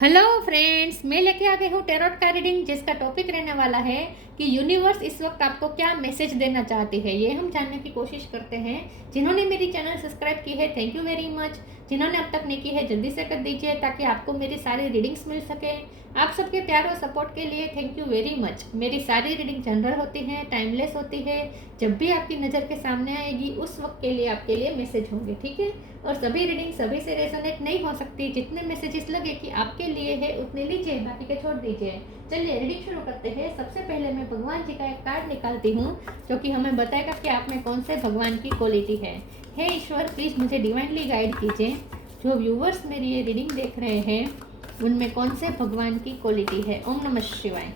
Hello friends, मैं लेके आ गई हूँ टैरोट का रीडिंग, जिसका टॉपिक रहने वाला है कि यूनिवर्स इस वक्त आपको क्या मैसेज देना चाहती है। ये हम जानने की कोशिश करते हैं। जिन्होंने मेरी चैनल सब्सक्राइब की है, थैंक यू वेरी मच। जिन्होंने अब तक नहीं की है, जल्दी से कर दीजिए ताकि आपको मेरी सारी रीडिंग्स मिल सके। आप सबके प्यार और सपोर्ट के लिए थैंक यू वेरी मच। मेरी सारी रीडिंग जनरल होती है, टाइमलेस होती है। जब भी आपकी नज़र के सामने आएगी उस वक्त के लिए आपके लिए मैसेज होंगे, ठीक है। और सभी रीडिंग सभी से रेजोनेट नहीं हो सकती। जितने मैसेजेस लगे कि आपके लिए है उतने लीजिए, बाकी के छोड़ दीजिए। चलिए रीडिंग शुरू करते हैं। सबसे पहले मैं भगवान जी का एक कार्ड निकालती हूँ जो कि हमें बताएगा कि आप में कौन से भगवान की क्वालिटी है। हे ईश्वर, प्लीज़ मुझे डिवाइनली गाइड कीजिए। जो व्यूवर्स मेरी ये रीडिंग देख रहे हैं उनमें कौन से भगवान की क्वालिटी है। ओम नमः शिवाय।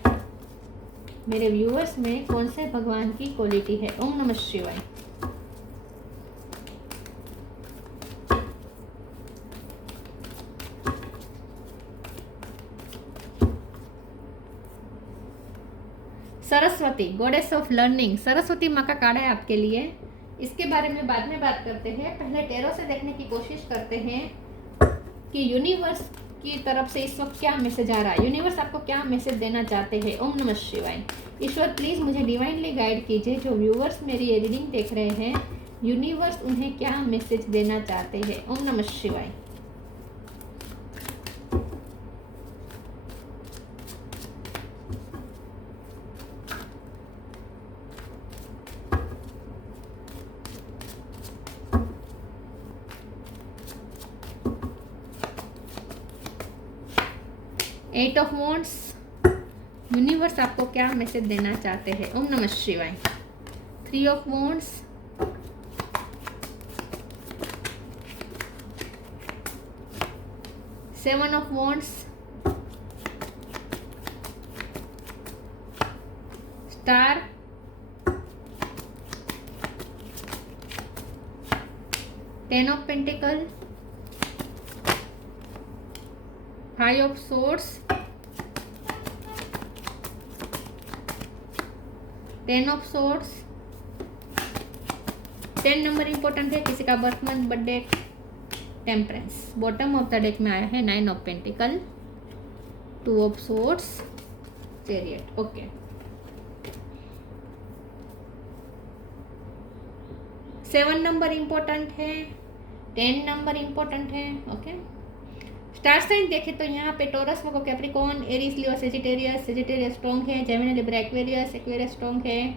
मेरे व्यूवर्स में कौन से भगवान की क्वालिटी है। ओम नमः शिवाय। Saraswati, goddess of learning. Saraswati माँ का कार्ड है आपके लिए। इसके बारे में बाद में बात करते हैं। पहले टैरो से देखने की कोशिश करते हैं कि यूनिवर्स की तरफ से इस वक्त क्या मैसेज आ रहा है। यूनिवर्स आपको क्या मैसेज देना चाहते हैं। ओम नमः शिवाय। ईश्वर, प्लीज़ मुझे डिवाइनली गाइड कीजिए। जो व्यूवर्स मेरी ये रीडिंग देख रहे हैं, यूनिवर्स उन्हें क्या मैसेज देना चाहते हैं। ओम नमः शिवाय। Eight of wands. यूनिवर्स आपको क्या मैसेज देना चाहते हैं। ओम नमः शिवाय। Three of wands. Seven of wands. Star. Ten of pentacle. Five of swords. 10 of swords. 10 number important है। किसी का birth month, birthday, temperance. Bottom of the deck में आया है 9 of pentacle, 2 of swords, chariot. Okay, 7 number important है, 10 number important है। Okay, star sign देखे तो यहाँ पे टॉरस, वर्गो, कैप्रिकॉर्न, एरीज, लियो, सेजिटेरियस। सेजिटेरियस स्ट्रॉन्ग है। Gemini, Libra, Aquarius. Aquarius strong है।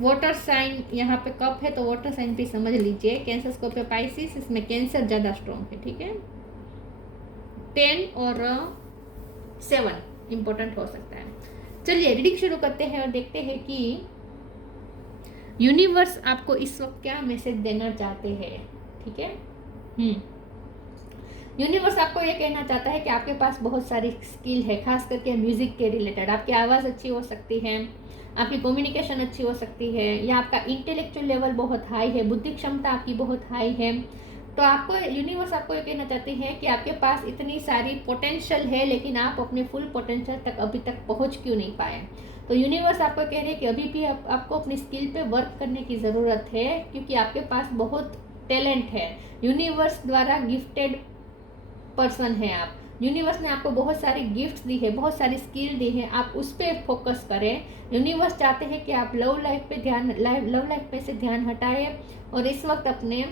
वाटर साइन यहाँ पे कप है तो वाटर साइन भी समझ लीजिए। कैंसर, स्कॉर्पियो, पाइसिस, इसमें कैंसर ज़्यादा स्ट्रॉन्ग है, ठीक है। 10 और 7 इंपॉर्टेंट हो सकता है। चलिए रीडिंग शुरू करते हैं और देखते हैं कि यूनिवर्स आपको इस वक्त क्या मैसेज देना चाहते हैं, ठीक है। यूनिवर्स आपको ये कहना चाहता है कि आपके पास बहुत सारी स्किल है, खास करके म्यूजिक के रिलेटेड। आपकी आवाज़ अच्छी हो सकती है, आपकी कम्युनिकेशन अच्छी हो सकती है, या आपका इंटेलेक्चुअल लेवल बहुत हाई है, बुद्धि क्षमता आपकी बहुत हाई है। तो आपको यूनिवर्स आपको ये कहना चाहती है कि आपके पास इतनी सारी पोटेंशियल है, लेकिन आप अपने फुल पोटेंशियल तक अभी तक पहुंच क्यों नहीं पाए। तो यूनिवर्स आपको कह रहे हैं कि अभी भी आपको अपनी स्किल पे वर्क करने की ज़रूरत है, क्योंकि आपके पास बहुत टैलेंट है। यूनिवर्स द्वारा गिफ्टेड पर्सन है आप। यूनिवर्स ने आपको बहुत सारी गिफ्ट्स दी है, बहुत सारी स्किल दी है, आप उस पर फोकस करें। यूनिवर्स चाहते हैं कि आप लव लाइफ पे से ध्यान हटाएं और इस वक्त अपने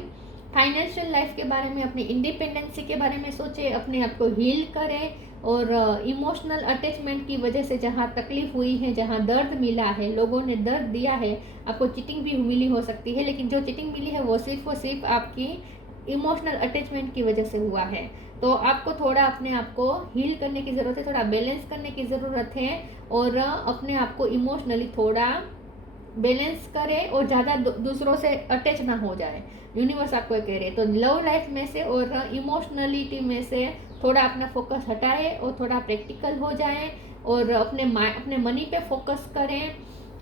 फाइनेंशियल लाइफ के बारे में, अपनी इंडिपेंडेंसी के बारे में सोचें, अपने आप को हील करें। और इमोशनल अटैचमेंट की वजह से जहाँ तकलीफ हुई है, जहाँ दर्द मिला है, लोगों ने दर्द दिया है, आपको चीटिंग भी मिली हो सकती है, लेकिन जो चीटिंग मिली है वो सिर्फ आपकी इमोशनल अटैचमेंट की वजह से हुआ है। तो आपको थोड़ा अपने आप को हील करने की ज़रूरत है, थोड़ा बैलेंस करने की ज़रूरत है, और अपने आप को इमोशनली थोड़ा बैलेंस करें और ज़्यादा दूसरों से अटैच ना हो जाए। यूनिवर्स आपको कह रहे हैं तो लव लाइफ में से और इमोशनलिटी में से थोड़ा अपना फोकस हटाए और थोड़ा प्रैक्टिकल हो जाए, और अपने मनी पे फोकस करें,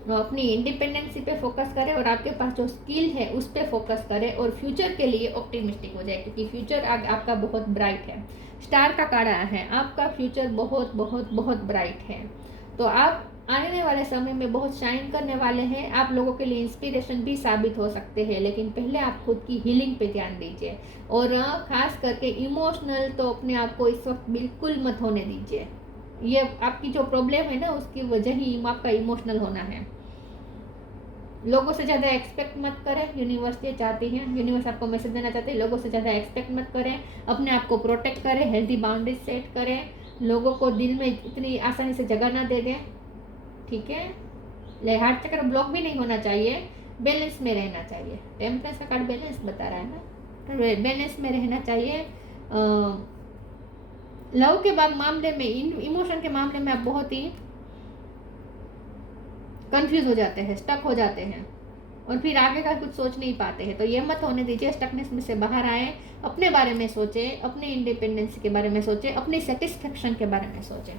अपनी इंडिपेंडेंसी पे फोकस करें, और आपके पास जो स्किल है उस पर फोकस करें, और फ्यूचर के लिए ऑप्टिमिस्टिक हो जाए, क्योंकि फ्यूचर आपका बहुत ब्राइट है। स्टार का कार्ड आया है, आपका फ्यूचर बहुत बहुत बहुत ब्राइट है। तो आप आने वाले समय में बहुत शाइन करने वाले हैं, आप लोगों के लिए इंस्पिरेशन भी साबित हो सकते हैं। लेकिन पहले आप खुद की हीलिंग पे ध्यान दीजिए, और खास करके इमोशनल तो अपने आप को इस वक्त बिल्कुल मत होने दीजिए। ये आपकी जो प्रॉब्लम है ना, उसकी वजह ही आपका इमोशनल होना है। लोगों से ज़्यादा एक्सपेक्ट मत करें, यूनिवर्स ये चाहती है, यूनिवर्स आपको मैसेज देना चाहती है, लोगों से ज़्यादा एक्सपेक्ट मत करें, अपने आप को प्रोटेक्ट करें, हेल्दी बाउंड्रीज सेट करें, लोगों को दिल में इतनी आसानी से जगह ना दे दें, ठीक है। हार्ट चक्र ब्लॉक भी नहीं होना चाहिए, बैलेंस में रहना चाहिए। टेम्परेंस का कार्ड बैलेंस बता रहा है ना, तो बैलेंस में रहना चाहिए। लव के मामले में, इमोशन के मामले में आप बहुत ही कंफ्यूज हो जाते हैं, स्टक हो जाते हैं, और फिर आगे का कुछ सोच नहीं पाते हैं। तो ये मत होने दीजिए, स्टकनेस में से बाहर आए, अपने बारे में सोचें, अपने इंडिपेंडेंस के बारे में सोचें, अपनी सेटिस्फेक्शन के बारे में सोचें।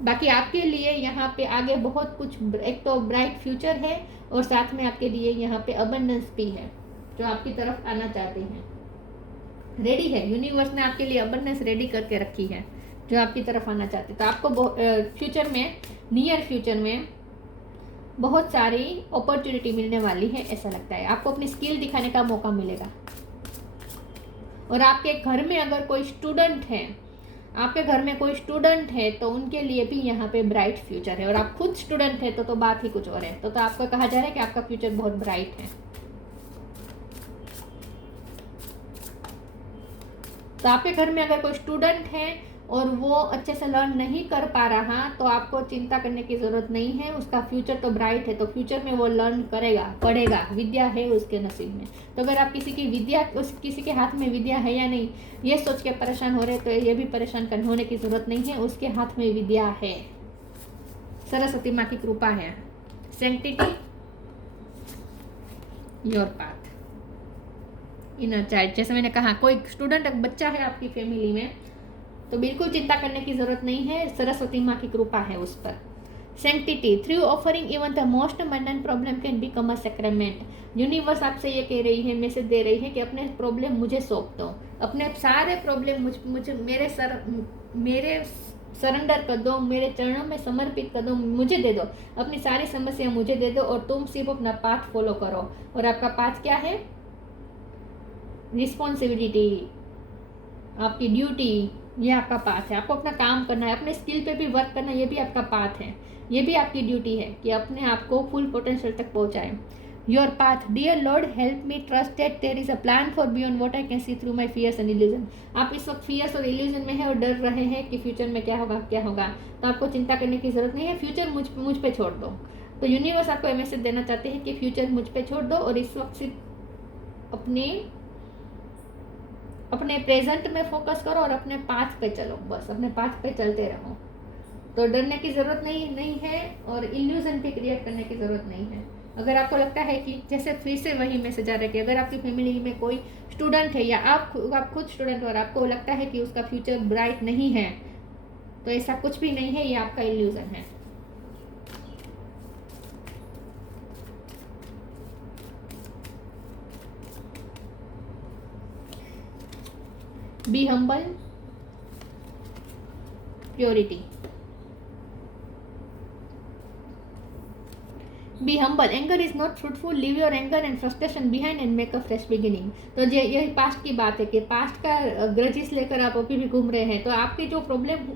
बाकी आपके लिए यहाँ पे आगे बहुत कुछ, एक तो ब्राइट फ्यूचर है, और साथ में आपके लिए यहाँ पे अबंडेंस भी है, जो आपकी तरफ आना चाहते हैं। रेडी है, यूनिवर्स ने आपके लिए अबंडेंस रेडी करके रखी है, जो आपकी तरफ आना चाहते हैं। तो आपको फ्यूचर में, नियर फ्यूचर में बहुत सारी अपॉर्चुनिटी मिलने वाली है, ऐसा लगता है। आपको अपनी स्किल दिखाने का मौका मिलेगा। और आपके घर में अगर कोई स्टूडेंट है, आपके घर में कोई स्टूडेंट है, तो उनके लिए भी यहाँ पे ब्राइट फ्यूचर है। और आप खुद स्टूडेंट है तो बात ही कुछ और है। तो आपको कहा जा रहा है कि आपका फ्यूचर बहुत ब्राइट है। तो आपके घर में अगर कोई स्टूडेंट है और वो अच्छे से लर्न नहीं कर पा रहा, तो आपको चिंता करने की ज़रूरत नहीं है, उसका फ्यूचर तो ब्राइट है। तो फ्यूचर में वो लर्न करेगा, पढ़ेगा, विद्या है उसके नसीब में। तो अगर आप किसी की विद्या, किसी के हाथ में विद्या है या नहीं, ये सोच के परेशान हो रहे, तो ये भी परेशान होने की ज़रूरत नहीं है, उसके हाथ में विद्या है। सरस्वती माँ की कृपा है। Sanctity, your path, inner child. जैसे मैंने कहा, कोई स्टूडेंट, बच्चा है आपकी फैमिली में, तो बिल्कुल चिंता करने की जरूरत नहीं है, सरस्वती माँ की कृपा है उस पर। Sanctity, through offering even the most mundane problem can become a sacrament. Universe आपसे ये कह रही है, मैसेज दे रही है कि अपने प्रॉब्लम मुझे सौंप दो, अपने सारे प्रॉब्लम मुझे मेरे सरेंडर कर दो, मेरे चरणों में समर्पित कर दो, मुझे दे दो, अपनी सारी समस्या मुझे दे दो, और तुम सिर्फ अपना पाथ फॉलो करो। और आपका पाथ क्या है? रिस्पॉन्सिबिलिटी, आपकी ड्यूटी, ये आपका पाथ है। आपको अपना काम करना है, अपने स्किल पे भी वर्क करना है, ये भी आपका पाथ है, ये भी आपकी ड्यूटी है कि अपने आप को फुल पोटेंशियल तक पहुंचाएं। Your path, dear lord help me trust that there is a plan for beyond what I can see through my fears and illusion. आप इस वक्त फियर्स और इल्यूजन में है और डर रहे हैं कि फ्यूचर में क्या होगा क्या होगा, तो आपको चिंता करने की जरूरत नहीं है, फ्यूचर मुझ पे छोड़ दो। तो यूनिवर्स आपको मैसेज देना चाहते हैं कि फ्यूचर मुझ पे छोड़ दो, और इस वक्त सिर्फ अपने प्रेजेंट में फोकस करो और अपने पाथ पे चलो, बस अपने पाथ पे चलते रहो। तो डरने की ज़रूरत नहीं है, और इल्यूजन भी क्रिएट करने की ज़रूरत नहीं है। अगर आपको लगता है कि, जैसे फिर से वही मैसेज आ रहा है कि अगर आपकी फैमिली में कोई स्टूडेंट है, या आप खुद स्टूडेंट हो और आपको लगता है कि उसका फ्यूचर ब्राइट नहीं है, तो ऐसा कुछ भी नहीं है, ये आपका इल्यूजन है। Be humble, purity. Be humble, anger is not fruitful, leave your anger and frustration behind and make a fresh beginning. तो यही पास्ट की बात है कि पास्ट का ग्रजेस लेकर आप अभी भी घूम रहे हैं। तो आपके जो प्रॉब्लम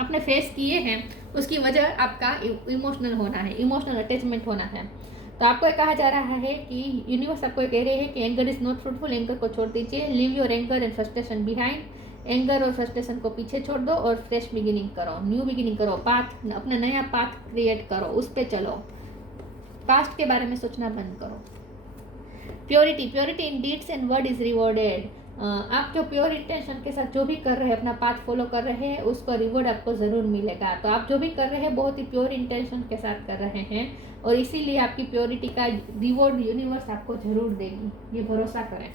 आपने फेस किए हैं, उसकी वजह आपका इमोशनल होना है, इमोशनल अटैचमेंट होना है। तो आपको कहा जा रहा है कि यूनिवर्स आपको कह रहे हैं कि anger is not fruitful, anger को छोड़ दीजिए, leave your anger and frustration behind, anger और फ्रस्ट्रेशन को पीछे छोड़ दो, और फ्रेश बिगिनिंग करो, न्यू बिगिनिंग करो, पाथ, अपना नया पाथ क्रिएट करो, उस पर चलो, पास्ट के बारे में सोचना बंद करो। Purity, purity in deeds and word is rewarded. आप जो प्योर इंटेंशन के साथ जो भी कर रहे हैं, अपना पाथ फॉलो कर रहे हैं, उसका रिवॉर्ड आपको ज़रूर मिलेगा। तो आप जो भी कर रहे हैं बहुत ही प्योर इंटेंशन के साथ कर रहे हैं, और इसीलिए आपकी प्योरिटी का रिवॉर्ड यूनिवर्स आपको ज़रूर देगी, ये भरोसा करें।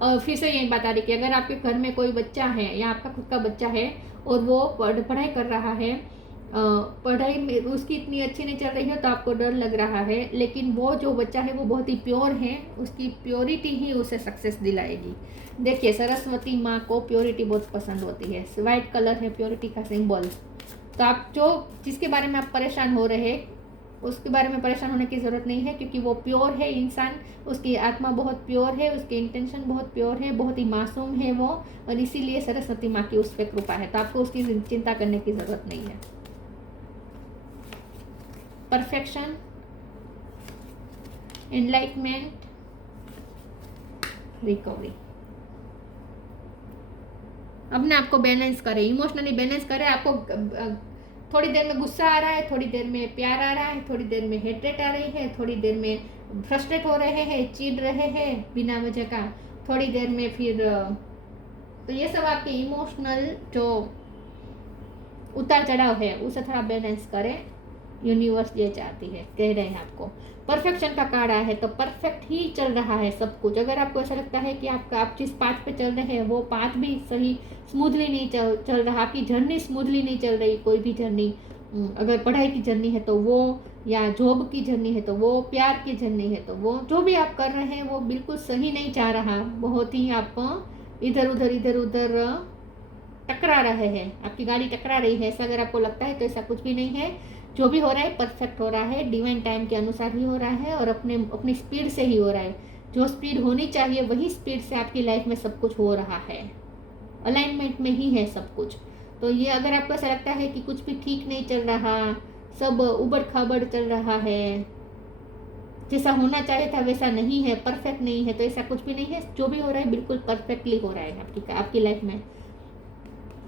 और फिर से यही बता रही कि अगर आपके घर में कोई बच्चा है, या आपका खुद का बच्चा है, और वो पढ़ाई कर रहा है, पढ़ाई में उसकी इतनी अच्छी नहीं चल रही है, तो आपको डर लग रहा है, लेकिन वो जो बच्चा है वो बहुत ही प्योर है, उसकी प्योरिटी ही उसे सक्सेस दिलाएगी। देखिए, सरस्वती माँ को प्योरिटी बहुत पसंद होती है, वाइट कलर है प्योरिटी का सिंबल। तो आप जो जिसके बारे में आप परेशान हो रहे उसके बारे में परेशान होने की ज़रूरत नहीं है, क्योंकि वो प्योर है इंसान, उसकी आत्मा बहुत प्योर है, उसकी इंटेंशन बहुत प्योर है, बहुत ही मासूम है वो, और इसीलिए सरस्वती माँ की उस पर कृपा है। तो आपको उसकी चिंता करने की ज़रूरत नहीं है। Perfection, enlightenment, recovery. अपने आप को बैलेंस करें, इमोशनली बैलेंस करें। आपको थोड़ी देर में गुस्सा आ रहा है, थोड़ी देर में प्यार आ रहा है, थोड़ी देर में हेट्रेट आ रही है, थोड़ी देर में फ्रस्ट्रेट हो रहे हैं, चिढ़ रहे हैं बिना वजह का, थोड़ी देर में फिर तो ये सब आपके इमोशनल जो उतार चढ़ाव है उसे थोड़ा बैलेंस करें। यूनिवर्स ये चाहती है, कह रहे हैं आपको। परफेक्शन का कार्ड आया है, तो परफेक्ट ही चल रहा है सब कुछ। अगर आपको ऐसा लगता है कि आप जिस पाथ पे चल रहे हैं वो पाथ भी सही स्मूथली नहीं चल रहा, आपकी जर्नी स्मूथली नहीं चल रही, कोई भी जर्नी, अगर पढ़ाई की जर्नी है तो वो, या जॉब की जर्नी है तो वो, प्यार की जर्नी है तो वो, जो भी आप कर रहे हैं वो बिल्कुल सही नहीं जा रहा, बहुत ही आप इधर उधर टकरा रहे हैं, आपकी गाड़ी टकरा रही है, ऐसा अगर आपको लगता है तो ऐसा कुछ भी नहीं है। जो भी हो रहा है परफेक्ट हो रहा है, डिवाइन टाइम के अनुसार ही हो रहा है, और अपनी स्पीड से ही हो रहा है। जो स्पीड होनी चाहिए वही स्पीड से आपकी लाइफ में सब कुछ हो रहा है, अलाइनमेंट में ही है सब कुछ। तो ये अगर आपको ऐसा लगता है कि कुछ भी ठीक नहीं चल रहा, सब उबड़ खाबड़ चल रहा है, जैसा होना चाहिए था वैसा नहीं है, परफेक्ट नहीं है, तो ऐसा कुछ भी नहीं है। जो भी हो रहा है बिल्कुल परफेक्टली हो रहा है आपकी लाइफ में।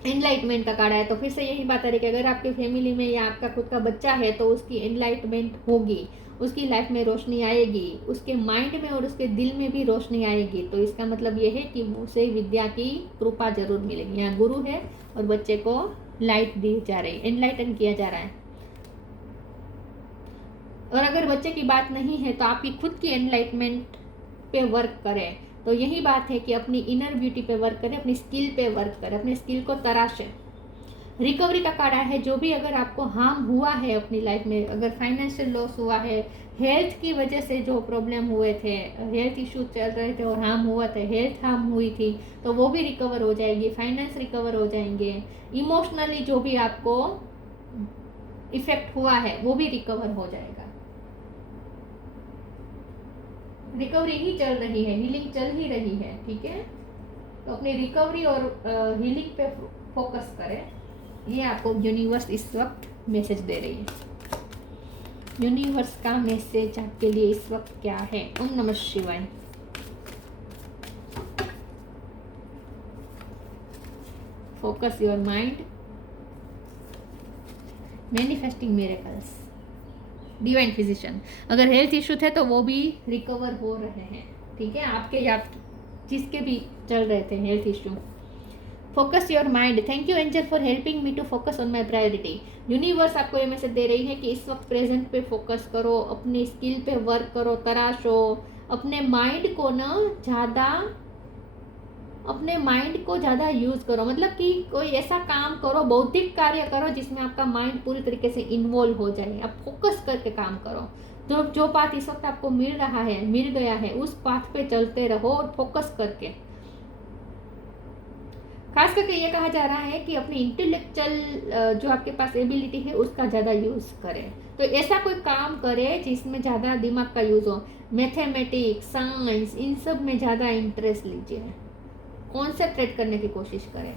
एनलाइटमेंट का कार्ड है, तो फिर से यही बात आ रही है कि अगर आपकी फैमिली में या आपका खुद का बच्चा है तो उसकी एनलाइटमेंट होगी, उसकी लाइफ में रोशनी आएगी, उसके माइंड में और उसके दिल में भी रोशनी आएगी। तो इसका मतलब ये है कि उसे विद्या की कृपा जरूर मिलेगी। यहाँ गुरु है और बच्चे को लाइट दी जा रही है, एनलाइटन किया जा रहा है। और अगर बच्चे की बात नहीं है तो आपकी खुद की एनलाइटमेंट पे वर्क करें। तो यही बात है कि अपनी इनर ब्यूटी पे वर्क करें, अपनी स्किल पे वर्क करें, अपनी स्किल को तराशें। रिकवरी का कार्ड है, जो भी अगर आपको हार्म हुआ है अपनी लाइफ में, अगर फाइनेंशियल लॉस हुआ है, हेल्थ की वजह से जो प्रॉब्लम हुए थे, हेल्थ इशू चल रहे थे और हार्म हुआ था, हेल्थ हार्म हुई थी, तो वो भी रिकवर हो जाएगी, फाइनेंस रिकवर हो जाएंगे, इमोशनली जो भी आपको इफेक्ट हुआ है वो भी रिकवर हो जाएगा। रिकवरी ही चल रही है, हीलिंग चल ही रही है, ठीक है। तो अपनी रिकवरी और हीलिंग पे फोकस करें। ये आपको यूनिवर्स इस वक्त मैसेज दे रही है। यूनिवर्स का मैसेज आपके लिए इस वक्त क्या है? ओम नमः शिवाय। Focus your mind, manifesting miracles, divine physician. अगर हेल्थ इशू थे तो वो भी रिकवर हो रहे हैं, ठीक है, आपके या जिसके भी चल रहे थे health issue. Focus your mind, thank you angel for helping me to focus on my priority. Universe आपको ये मैसेज दे रही है कि इस वक्त प्रेजेंट पे फोकस करो, अपनी स्किल पे वर्क करो, तराशो, अपने माइंड को ना ज़्यादा, अपने माइंड को ज़्यादा यूज़ करो। मतलब कि कोई ऐसा काम करो, बौद्धिक कार्य करो जिसमें आपका माइंड पूरी तरीके से इन्वॉल्व हो जाए, आप फोकस करके काम करो। तो जो पाथ इस वक्त आपको मिल रहा है, मिल गया है, उस पाथ पे चलते रहो और फोकस करके। खास करके ये कहा जा रहा है कि अपनी इंटेलेक्चुअल जो आपके पास एबिलिटी है उसका ज़्यादा यूज़ करें। तो ऐसा कोई काम करें जिसमें ज़्यादा दिमाग का यूज़ हो, मैथमेटिक्स, साइंस, इन सब में ज़्यादा इंटरेस्ट लीजिए, कॉन्सेंट्रेट करने की कोशिश करें।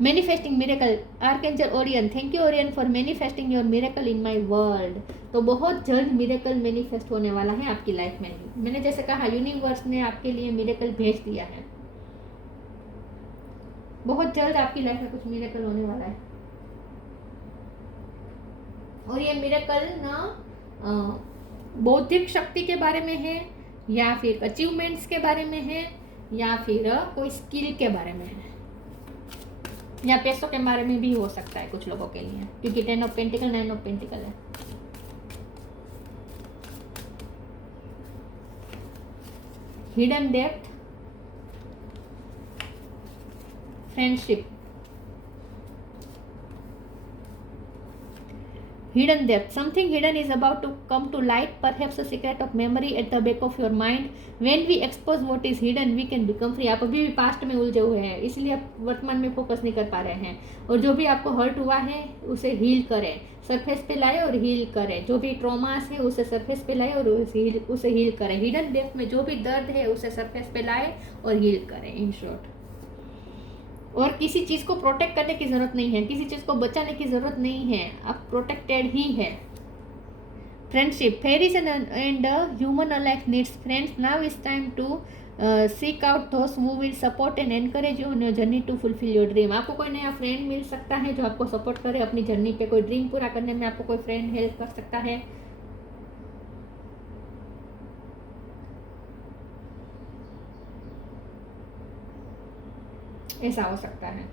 Manifesting miracle, archangel Orion, thank you Orion for manifesting your miracle in my world. तो बहुत जल्द मिरेकल मैनिफेस्ट होने वाला है आपकी लाइफ में। मैंने जैसे कहा यूनिवर्स ने आपके लिए मिरेकल भेज दिया है, बहुत जल्द आपकी लाइफ में कुछ मिरेकल होने वाला है। और ये मिरेकल ना बौद्धिक शक्ति के बारे में है, या फिर अचीवमेंट्स के बारे में है, या फिर कोई स्किल के बारे में है, या पैसों के बारे में भी हो सकता है कुछ लोगों के लिए, क्योंकि 10 ऑफ पेंटिकल 9 ऑफ पेंटिकल है। Hidden depth, friendship, Hidden depth. Something hidden is about to come to light, perhaps a secret of memory at the back of your mind. When we expose what is hidden, we can become free. आप अभी भी past में उलझे हुए हैं, इसलिए आप वर्तमान में फोकस नहीं कर पा रहे हैं. और जो भी आपको हर्ट हुआ है उसे हील करें, सरफेस पे लाए और हील करें. जो भी ट्रॉमास है उसे सरफेस पे लाए और उसे हील करें. हिडन डेप्थ में जो भी दर्द है उसे सरफेस पे लाए और हील करें, इन शॉर्ट. और किसी चीज़ को प्रोटेक्ट करने की ज़रूरत नहीं है, किसी चीज़ को बचाने की ज़रूरत नहीं है, आप प्रोटेक्टेड ही है. Friendship. Fairies and human alike needs friends. Now is time to seek out those who will support and encourage you in your journey to fulfil your dream. आपको कोई नया फ्रेंड मिल सकता है जो आपको सपोर्ट करे अपनी जर्नी पे. कोई ड्रीम पूरा करने में आपको कोई फ्रेंड हेल्प कर सकता है. ऐसा हो सकता है.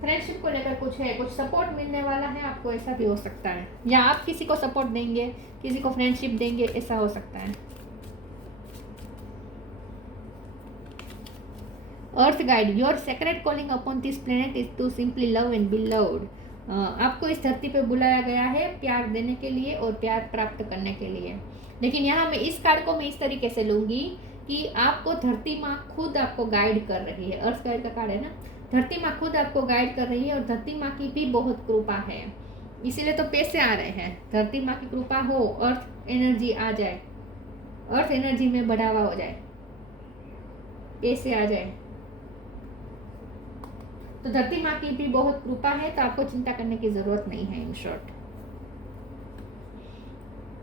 फ्रेंडशिप को लेकर कुछ है, कुछ सपोर्ट मिलने वाला है आपको, ऐसा भी हो सकता है. या आप किसी को सपोर्ट देंगे, किसी को फ्रेंडशिप देंगे, ऐसा हो सकता है. Earth guide. Your sacred calling upon this planet is to simply love and be loved. आपको इस धरती पे बुलाया गया है प्यार देने के लिए और प्यार प्राप्त करने के लिए. लेकिन यहाँ मैं इस कार्ड को मैं इस तरीके से लूँगी कि आपको धरती माँ खुद आपको गाइड कर रही है. अर्थ गाइड का कार्ड है ना. धरती माँ खुद आपको गाइड कर रही है और धरती माँ की भी बहुत कृपा है, इसीलिए तो पैसे आ रहे हैं. धरती माँ की कृपा हो, अर्थ एनर्जी आ जाए, अर्थ एनर्जी में बढ़ावा हो जाए, पैसे आ जाए, तो धरती माँ की भी बहुत कृपा है, तो आपको चिंता करने की जरूरत नहीं है, in short.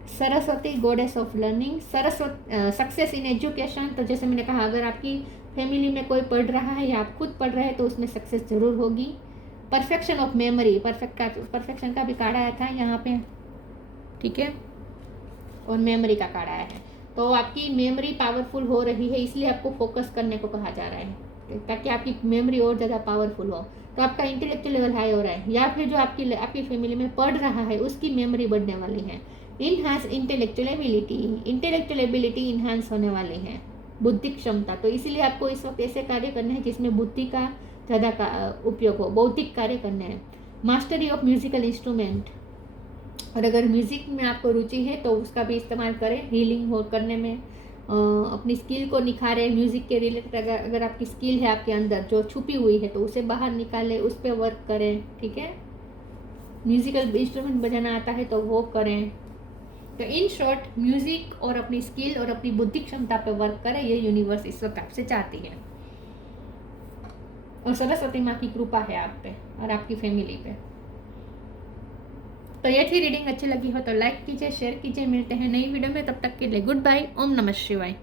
Saraswati, goddess of learning. Saraswati, success in education. तो जैसे मैंने कहा, अगर आपकी फैमिली में कोई पढ़ रहा है या आप खुद पढ़ रहे हैं तो उसमें सक्सेस जरूर होगी. Perfection of memory. परफेक्शन का भी कार्ड आया था यहाँ पे, ठीक है, और मेमोरी का कार्ड आया है. तो आपकी मेमोरी पावरफुल हो रही है, इसलिए आपको फोकस करने को कहा जा रहा है ताकि आपकी मेमोरी और ज़्यादा पावरफुल हो. तो आपका इंटेलेक्चुअल लेवल हाई हो रहा है, या फिर जो आपकी फैमिली में पढ़ रहा है उसकी मेमोरी बढ़ने वाली है. इनहांस इंटेलेक्चुअल एबिलिटी इन्हांस होने वाली है, बुद्धि क्षमता. तो इसीलिए आपको इस वक्त ऐसे कार्य करने हैं जिसमें बुद्धि का ज़्यादा उपयोग हो, बौद्धिक कार्य करने हैं. Mastery of musical instrument. और अगर म्यूज़िक में आपको रुचि है तो उसका भी इस्तेमाल करें हीलिंग हो करने में. अपनी स्किल को निखारें. म्यूज़िक के रिलेटेड अगर आपकी स्किल है आपके अंदर जो छुपी हुई है तो उसे बाहर निकालें, उस पर वर्क करें, ठीक है. म्यूजिकल इंस्ट्रूमेंट बजाना आता है तो वो करें. तो इन शॉर्ट, म्यूजिक और अपनी स्किल और अपनी बुद्धि क्षमता पे वर्क करें, ये यूनिवर्स इस वक्त आपसे चाहती है. और सरस्वती माँ की कृपा है आप पे और आपकी फैमिली पे. तो ये थी रीडिंग. अच्छी लगी हो तो लाइक कीजिए, शेयर कीजिए. मिलते हैं नई वीडियो में, तब तक के लिए गुड बाय. ओम नमः शिवाय.